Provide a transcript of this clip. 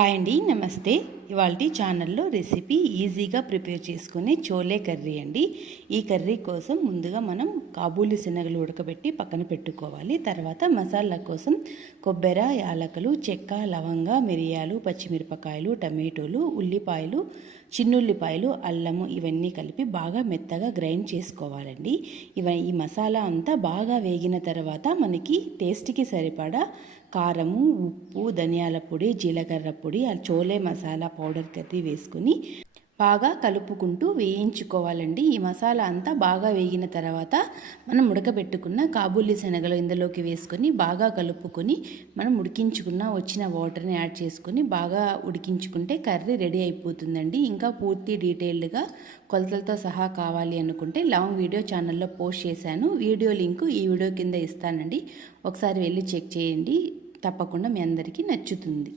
Hi అండి, నమస్తే. ఇవాల్టి ఛానల్లో రెసిపీ ఈజీగా ప్రిపేర్ చేసుకునే చోలే కర్రీ అండి. ఈ కర్రీ కోసం ముందుగా మనం కాబూలి శనగలు ఉడకబెట్టి పక్కన పెట్టుకోవాలి. తర్వాత మసాలా కోసం కొబ్బరి, యాలకులు, చెక్క, లవంగ, మిరియాలు, పచ్చిమిరపకాయలు, టమాటోలు, ఉల్లిపాయలు, చిన్నుల్లిపాయలు, అల్లము ఇవన్నీ కలిపి బాగా మెత్తగా గ్రైండ్ చేసుకోవాలండి. ఈ మసాలా అంతా బాగా వేగిన తర్వాత మనకి టేస్ట్కి సరిపడా కారము, ఉప్పు, ధనియాల పొడి, జీలకర్ర పొడి, ఆ చోలే మసాలా పౌడర్ కర్రీ వేసుకుని బాగా కలుపుకుంటూ వేయించుకోవాలండి. ఈ మసాలా అంతా బాగా వేగిన తర్వాత మనం ఉడకబెట్టుకున్న కాబూలి శనగలు ఇందులోకి వేసుకొని బాగా కలుపుకొని మనం ఉడికించుకున్న వచ్చిన వాటర్ని యాడ్ చేసుకొని బాగా ఉడికించుకుంటే కర్రీ రెడీ అయిపోతుందండి. ఇంకా పూర్తి డీటెయిల్డ్గా కొలతలతో సహా కావాలి అనుకుంటే లాంగ్ వీడియో ఛానల్లో పోస్ట్ చేశాను. వీడియో లింకు ఈ వీడియో కింద ఇస్తానండి. ఒకసారి వెళ్ళి చెక్ చేయండి, తప్పకుండా మీ అందరికీ నచ్చుతుంది.